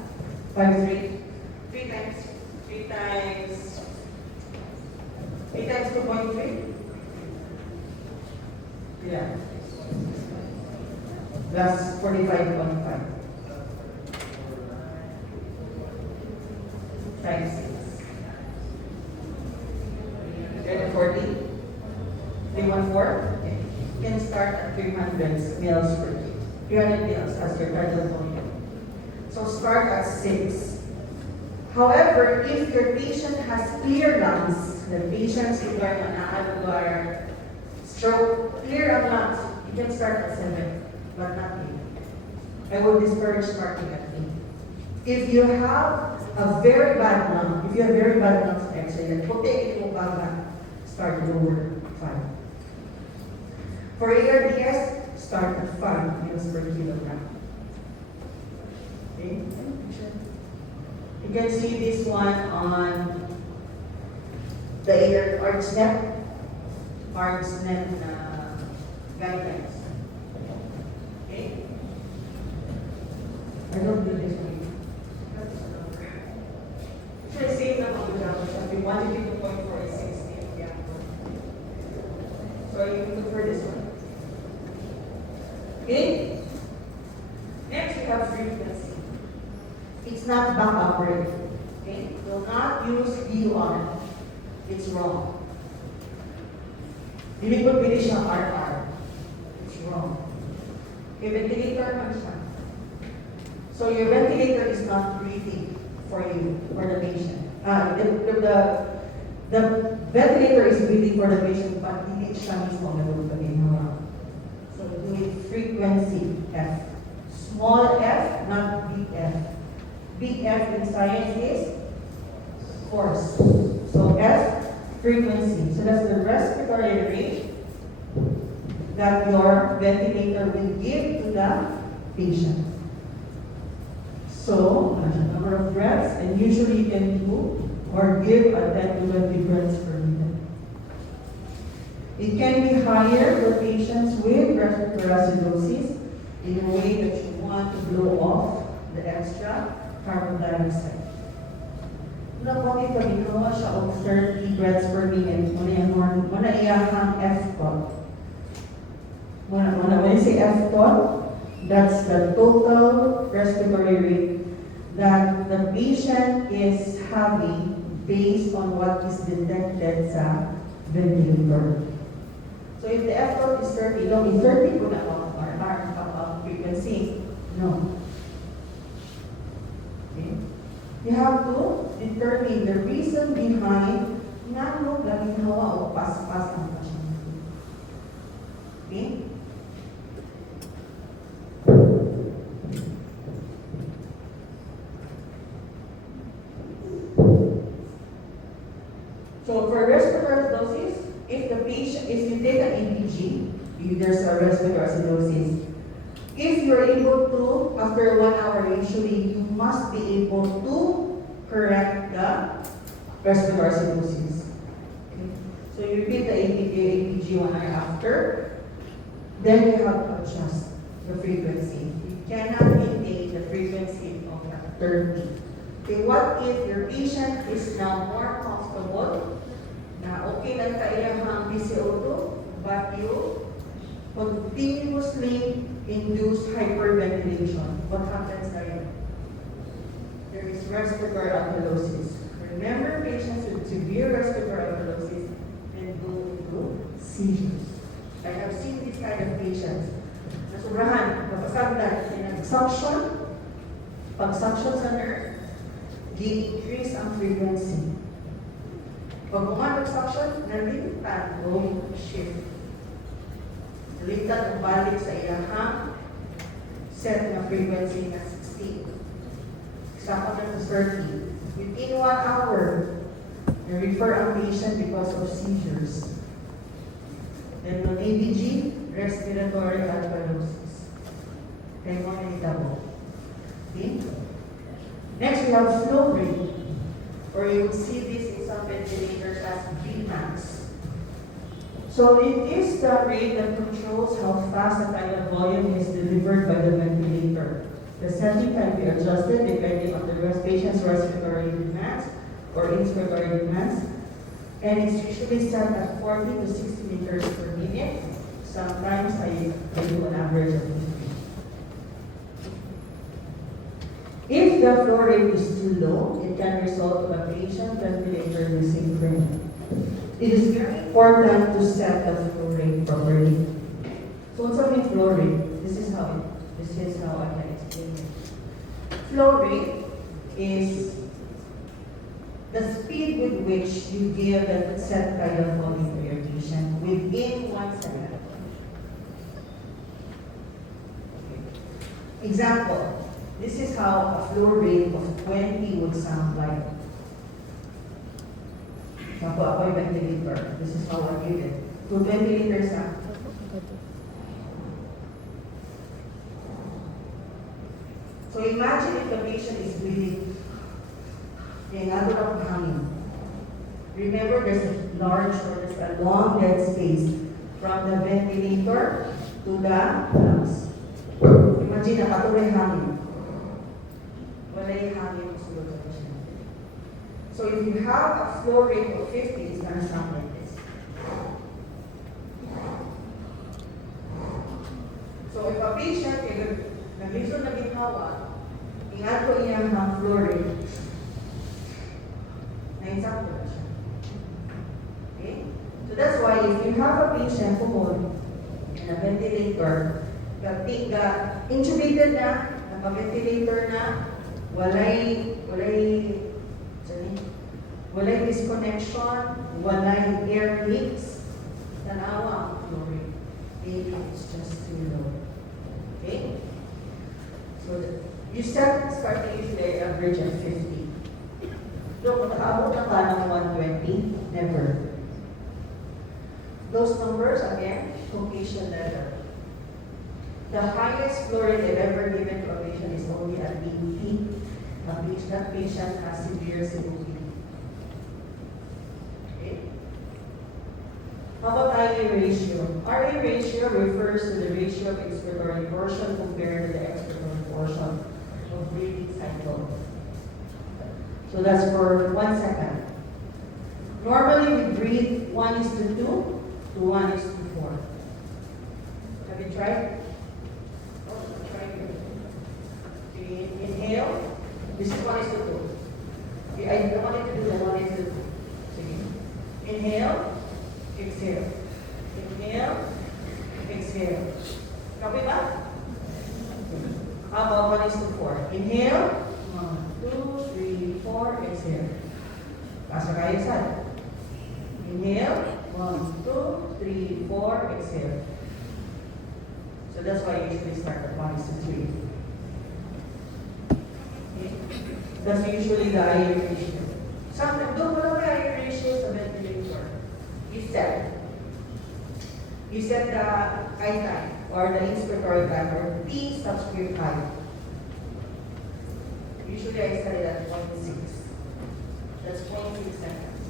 5'3". 3 times 2.3. Yeah. Plus 45.5. times 6. 40. 314. Okay. You can start at 300 mils per day. 300 mils as your target volume. So start at 6. However, if your patient has clear lungs, the patients who are stroke, clear of lungs, you can start at 7, but not 8. I would discourage starting at 8. If you have a very bad lung, if you have very bad lungs X-ray, then puti mo baga, start lower, 5. For ARDS, start at 5 mils per kilogram. Okay? You can see this one on the ARDSNet guidelines. Okay? I don't do this one. Should I say that on the job? We wanted you to point for a 60. Yeah. So you look for this one. Okay? Next we have frequency. It's not backup rate. Okay? Do not use VUR. It's wrong. Hindi ko pili siya RR. It's wrong. Your ventilator man siya. So your ventilator is not breathing for you, for the patient. The ventilator is breathing for the patient, but hindi siya mismo nagulog. So do it frequency F. Small f, not big F. Big F in science is force. So F, frequency. So that's the respiratory rate that your ventilator will give to the patient. So, number of breaths, and usually you can do or give a 10 to 20 breaths per minute. It can be higher for patients with respiratory acidosis in a way that you want to blow off the extra carbon dioxide. Napakit kami gawa siya of 30 breaths per minute. Muna iyahang F-tot. When I say F-tot, that's the total respiratory rate that the patient is having based on what is detected sa ventilator. So if the F-tot is 30, don't be 30 po na or frequency. No. Okay. You have to determine the reason behind nga mo laging hawa o pas-pas ang pasyente. Okay? So for respiratory acidosis, if you take an EPG, if there's a respiratory acidosis, if you're able to, after 1 hour usually, you must be able to correct the respiratory acidosis. Okay. So you repeat the EPG 1 hour after, then you have to adjust the frequency. You cannot maintain the frequency of 30. Okay, what if your patient is now more comfortable, na okay lang kaiyahang PCO2, but you continuously induce hyperventilation? What happens there? There is respiratory alkalosis. Remember, patients with severe respiratory alkalosis can go into seizures. I have seen these kind of patients. Nasubrahan, napasagdan, suction, pag-suction sa nerve, decrease ang frequency. Pag umatag suction, nalimutan o shift. Nalimutan o balik sa iyahang set na frequency na 60. Example na 30. Within 1 hour, refer ang patient because of seizures. Then on ABG, respiratory alkalosis. Then on double. Okay? Next, we have flow rate, or you will see this in some ventilators as Vmax. So it is the rate that controls how fast the tidal volume is delivered by the ventilator. The setting can be adjusted depending on the patient's respiratory demands or inspiratory demands, and it's usually set at 40 to 60 meters per minute. Sometimes I do an average of 50. If the flow rate is too low, it can result of a patient ventilator using frame. It is very important to set the flow rate properly. So what's the flow rate? This is how I can explain it. Flow rate is the speed with which you give the set tidal volume to your patient within 1 second. Okay. Example, this is how a flow rate of 20 would sound like. Example, ako yung ventilator. This is how I give it. 2 ventilators na. So imagine if the patient is breathing. Another of hanging. Remember, there's a long dead space from the ventilator to the lungs. Imagine, nakatuloy hangin. Wala yung hangin sulod sa patient. So if you have a flow rate of 50, it's gonna sound like this. So if a patient, nag-reason na ginawa, ingat ko iyang flow rate, na-example na siya. Okay? So that's why if you have a patient who in a ventilator, intubated na, naka-ventilator na, walay disconnection, walay air leaks, tanawa ang flow rate. Maybe it's just too low. Okay? So you start usually average at 50. So kung nakaabot na ka ng 120, never. Those numbers, again, Caucasian letter. The highest flow rate I've ever given to a patient is only at 80. That patient has severe COPD. Okay? How about RA ratio? RA ratio refers to the ratio of expiratory portion compared to the expiratory portion of breathing cycle. So that's for 1 second. Normally we breathe 1:2 to 1:4. Have you tried? Try it. Okay, inhale. This is 1:2. Okay, I wanted to do the 1:2. Sige. Inhale, exhale. Inhale, exhale. Copy ba? How about 1:4? Inhale. 1, 2, 3, 4, exhale. Pasok kayo saan? Inhale. 1, 2, 3, 4, exhale. So that's why you usually start at 1:3. Okay? That's usually the IR ratio. Sometimes, don't know the IR ratio sa ventilator. You set the I time or the inspiratory time or T subscript I. Usually I set it at 0.6. That's 0.6 seconds.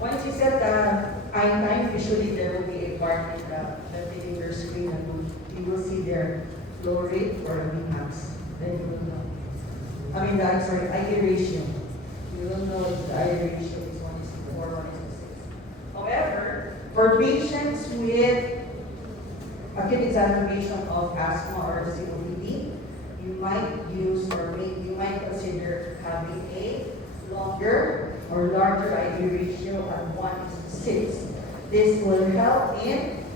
Once you set the I time, usually there will be a part in the ventilator screen and you will see their flow rate or Vmax. Then you will know. I ratio. You will know if the I ratio is 1:4 or 1:6. However, for patients with acute exacerbation of asthma or COPD, you might consider having a longer or larger IV ratio at 1:6. This will help in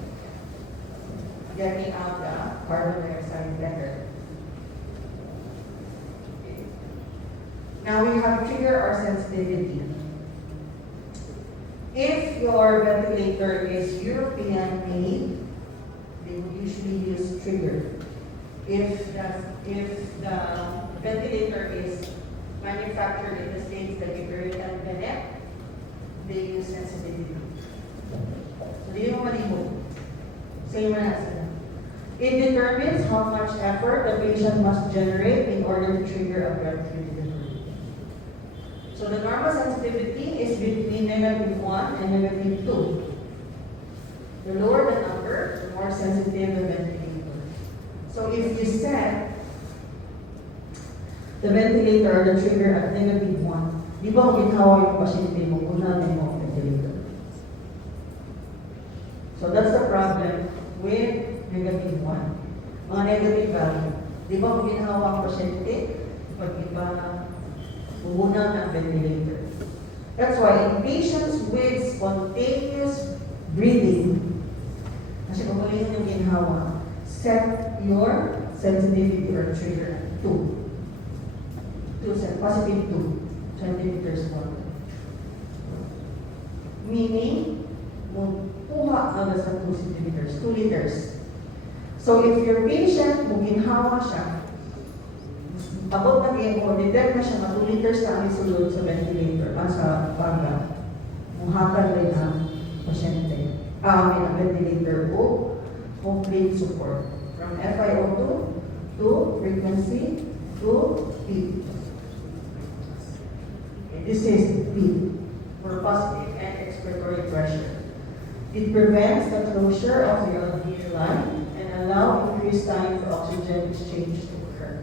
getting out the carbon dioxide better. Okay. Now we have trigger or sensitivity. If your ventilator is European made, they would usually use trigger. If the ventilator is manufactured in the States like American Bennett, they use sensitivity. So do you know what it means? Same answer. It determines how much effort the patient must generate in order to trigger a breakthrough delivery. So the normal sensitivity is between -1 and -2. The lower the number, the more sensitive the ventilator. So if you set the ventilator or the trigger at -1, di ba kung ginawa yung pasyente mo, unahin mo ang ventilator. So that's the problem with -1. Mga negative value. Di ba kung ginawa ang pasyente, pag iba Puhunan ng ventilator. That's why in patients with spontaneous breathing, kasi kung malihin yung ginhawa, set your sensitivity or trigger 2. 2 set, positive 2 centimeters water. Meaning, kuha na sa 2 centimeters, 2 liters. So if your patient, muginhawa siya, abot na kayo mo, detect na siya na 2 liters na ang isulod sa ventilator, sa baga, muhatag rin ang pasyente. May ventilator o complete support. From FiO2 to frequency to peak. Okay, this is peak for positive and expiratory pressure. It prevents the closure of the alveoli and allow increased time for oxygen exchange to occur.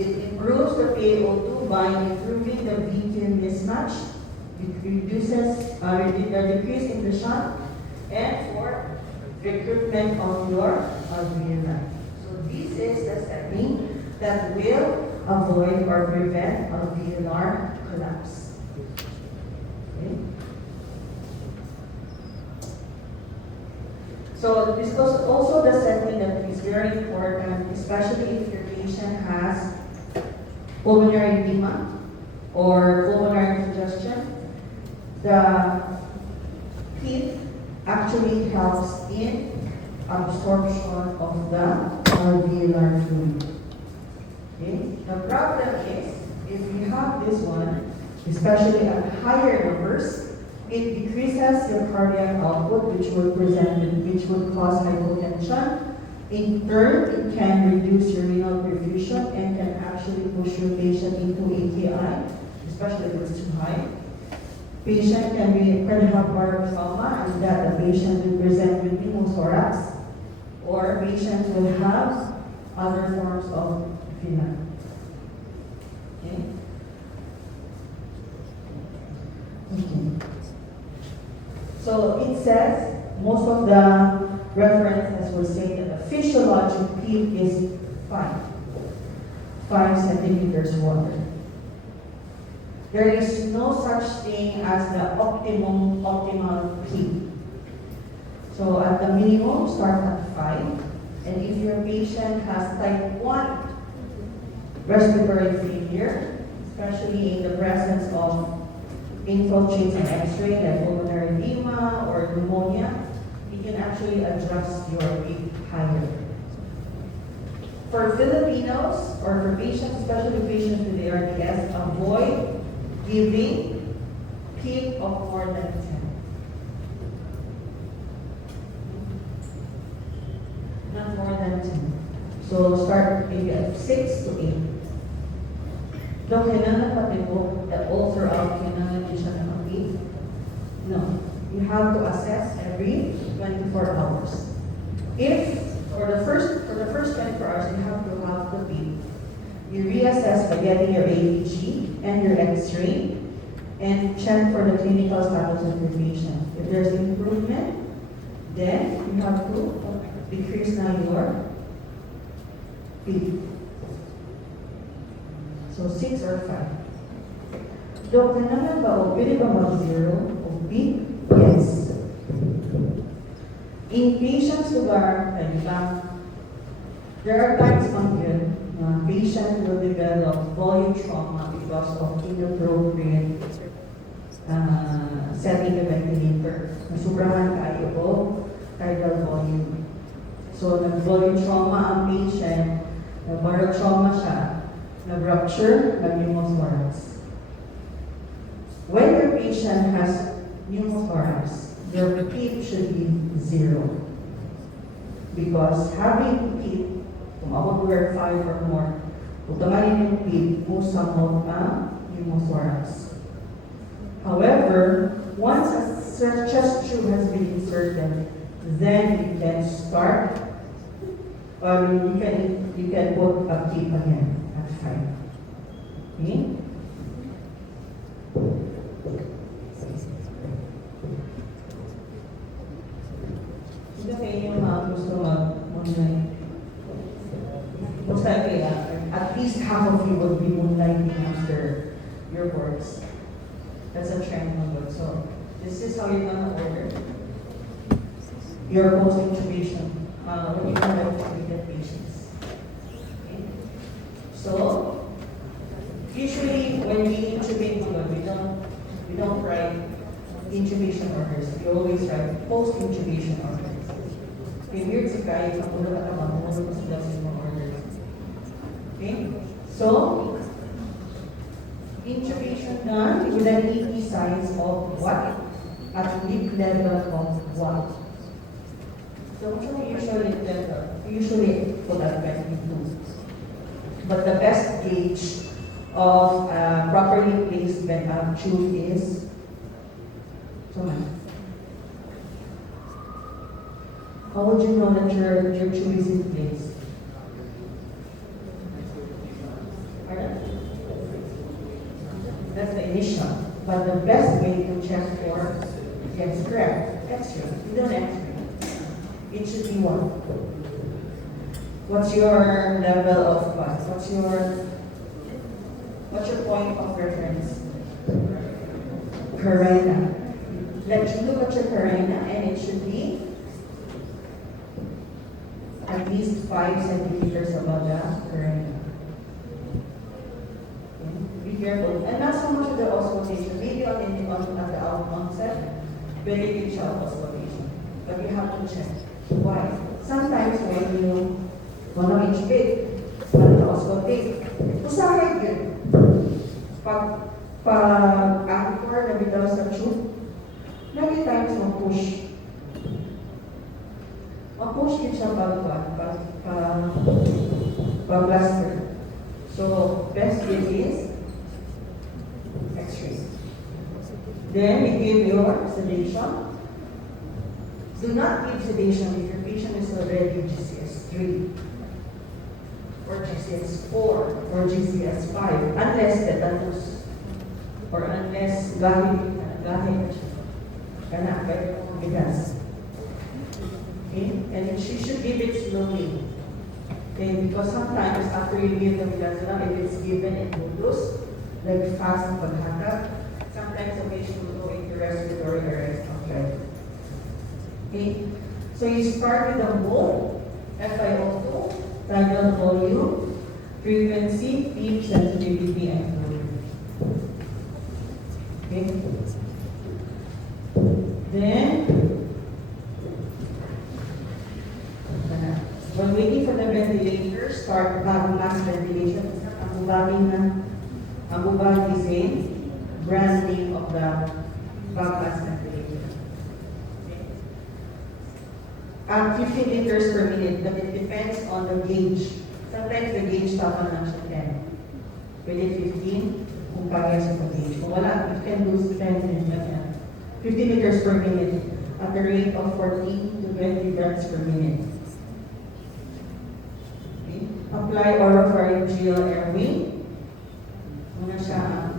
It improves the PaO2 by improving the VQ mismatch. It reduces the decrease in the shunt and for recruitment of your alveoli. So this is the setting that will avoid or prevent alveolar collapse. Okay. So this was also the setting that is very important, especially if your patient has pulmonary edema or pulmonary congestion. The PEEP actually helps in absorption of the alveolar fluid. Okay? The problem is, if you have this one, especially at higher numbers, it decreases your cardiac output, which would cause hypotension. In turn, it can reduce your renal perfusion and can actually push your patient into AKI, especially if it's too high. Patient can have barotrauma, and that the patient will present with pneumothorax, or patient will have other forms of emphysema. Okay. So it says, most of the references will say that the physiologic peak is 5 centimeters water. There is no such thing as the optimal peak. So at the minimum, start at 5. And if your patient has type 1 respiratory failure, especially in the presence of infiltrates in X-ray like pulmonary edema or pneumonia, you can actually adjust your peak higher. For Filipinos or for patients, especially patients with ARDS, avoid giving peak of more than 10. Not more than 10. So start maybe at 6 to 8. Though kailangan patibok that all throughout kailangan din siya nakapit. No. You have to assess every 24 hours. If for the first 24 hours you have to have the peak, you reassess by getting your AEG and your X-ray and check for the clinical status of your patient. If there's improvement, then you have to decrease na your peak. So 6 or 5. Dok, kailangan ba o pwede ba mag-0 o peak? Yes. In patients who are, there are times on yun, patient will develop volume trauma because of inappropriate setting the ventilator. Nasubrahan kayo o tidal volume. So nag-volume trauma ang patient, nag-barotrauma siya, nag-rupture, nag-pneumothorax. When your patient has pneumothorax, your peak should be 0. Because having peak, kung ako wear 5 or more, kung tamanin yung peak, most somewhat pneumothorax. However, once a chest tube has been inserted, then you can start, or you can put a peak again. 5. Okay? Ito kayo yung gusto mag-moonlight. Most likely, at least half of you will be moonlighting after your words. That's a trend number. So this is how you're gonna order your post-intubation when you have intubated patients. Okay? So usually when we intubate we don't write intubation orders. We always write post-intubation orders. Okay, weird si Kai, kapula ka naman, mo sila sa mga orders. Okay? So, intubation done with an EP size of what? At lip level of what? So, usually put at 22. But the best gauge of properly placed tube is how would you know that your tube is in place? Pardon? That's the initial. But the best way to check for, yes, correct, X-ray. You don't X-ray. It should be what? What's your level of what? What's your point of reference? Carina. Let's look at your carina, and it should be at least 5 centimeters above the carina. Okay. Be careful. And not so much of the auscultation. Maybe at the onset, very big child auscultation. But you have to check. Why? Sometimes when you want to intubate, want to auscultate, usahay yun. Pag-anchor na bitaw sa tube, lagi times mag-push. Mag-push yun siya pag-blaster. So, best way is X-ray. Then, we give your sedation. Do not give sedation if your patient is already GCS 3 or GCS 4 or GCS 5 unless tetanus or unless gahi kana pwede kong bigas. Okay? And she should give it slowly. Okay? Because sometimes after you give the Vidazolam, if it's given in bolus, like fast paghatag, sometimes the patient will go into respiratory arrest of life. Okay? So you start with the mole, FiO2, tidal volume, frequency, PEEP, sensitivity, and fluid. Okay? Then, when waiting for the ventilator, start mass ventilation. Ang bubaging is a brand name of the mass ventilator. At 15 liters per minute, but it depends on the gauge. Sometimes the gauge tapon lang siya 10. Pwede 15, kung kaya sa gauge. Kung wala, you can lose 10 minutes. 50 liters per minute at the rate of 14 to 20 breaths per minute. Okay. Apply oropharyngeal airway. Muna siya,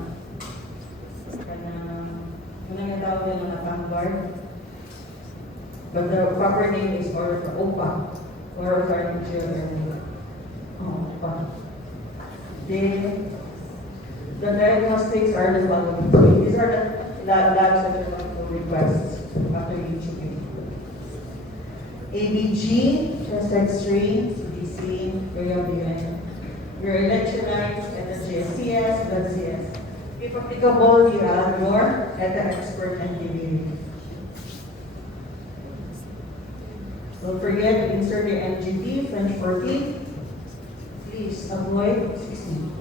muna yung tawag nila na Vanguard. But the proper name is OPA, oropharyngeal airway. OPA. Then, the diagnostics are the following. These are the labs that are going to request after intubation. ABG, chest X-ray, CBC, your electrolytes, and the GSCS, blood CS. If applicable, you add your ETA-Expert and DBA. Don't forget to insert the MGT, French 40. Please avoid 16.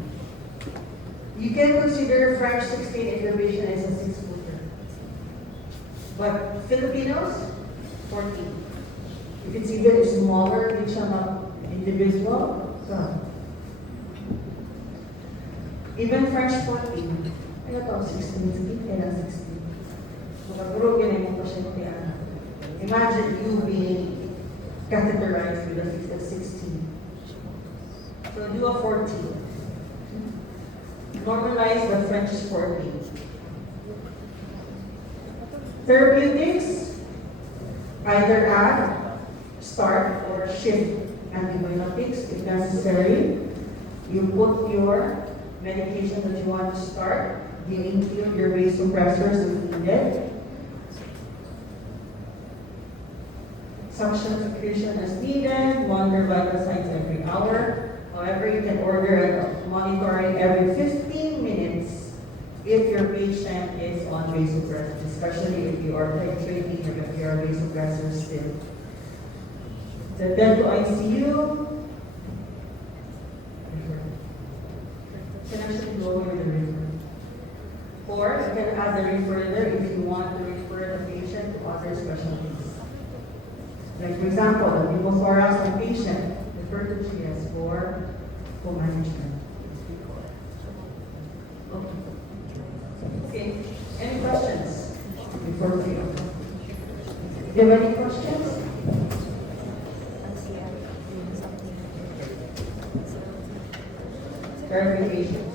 You can consider French 16 if the patient is a 6-footer. But Filipinos, 14. If it's even smaller, which are individual, so. Even French 14. Ano to? 16. Kaya 16. So, pag-guro ganun yung pasyente. Imagine you being catheterized with a 16. So, do a 14. Normalize the French 40. Therapeutics, either add, start, or shift antibiotics if necessary. You put your medication that you want to start. You include your vasopressors if needed. Suction secretion as needed, monitor vital signs every hour. However, you can order monitoring every 15 minutes if your patient is on vasopressors, especially if you are titrating or if you are vasopressors still. Then to ICU, can actually lower the refer. Or you can add the referrer if you want to refer the patient to other specialties. Like for example, the pneumothorax patient, refer to GS for co-management. Okay. Any questions before we go? Do you have any questions? Clarifications.